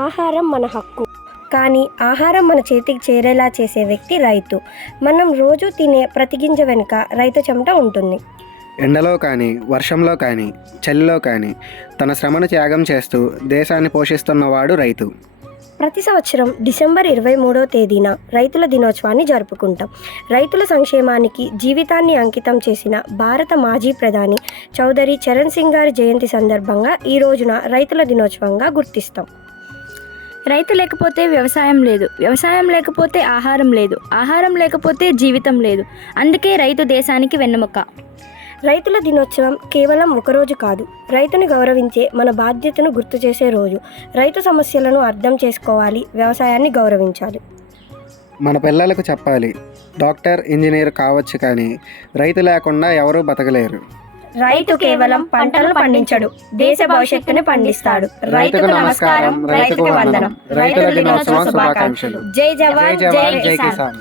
ఆహారం మన హక్కు, కానీ ఆహారం మన చేతికి చేరేలా చేసే వ్యక్తి రైతు. మనం రోజు తినే ప్రతి గింజ వెనుక రైతు చెమట ఉంటుంది. ఎండలో కానీ, వర్షంలో కానీ, చలిలో కానీ తన శ్రమను త్యాగం చేస్తూ దేశాన్ని పోషిస్తున్నవాడు రైతు. ప్రతి సంవత్సరం డిసెంబర్ 23వ తేదీన రైతుల దినోత్సవాన్ని జరుపుకుంటాం. రైతుల సంక్షేమానికి జీవితాన్ని అంకితం చేసిన భారత మాజీ ప్రధాని చౌదరి చరణ్ సింగ్ గారి జయంతి సందర్భంగా ఈ రోజున రైతుల దినోత్సవంగా గుర్తిస్తాం. రైతు లేకపోతే వ్యవసాయం లేదు, వ్యవసాయం లేకపోతే ఆహారం లేదు, ఆహారం లేకపోతే జీవితం లేదు. అందుకే రైతు దేశానికి వెన్నెముక. రైతుల దినోత్సవం కేవలం ఒకరోజు కాదు, రైతుని గౌరవించే మన బాధ్యతను గుర్తు చేసే రోజు. రైతు సమస్యలను అర్థం చేసుకోవాలి, వ్యవసాయాన్ని గౌరవించాలి. మన పిల్లలకు చెప్పాలి, డాక్టర్, ఇంజనీర్ కావచ్చు, కానీ రైతు లేకుండా ఎవరూ బతకలేరు. రైతు కేవలం పంటలు పండించడు, దేశ భవిష్యత్తుని పండిస్తాడు. రైతుకు నమస్కారం, రైతుకు వందనం. రైతుల దినోత్సవం శుభాకాంక్షలు. జై జవాన్, జై జై జవాన్, జై కిసాన్. కిసాన్.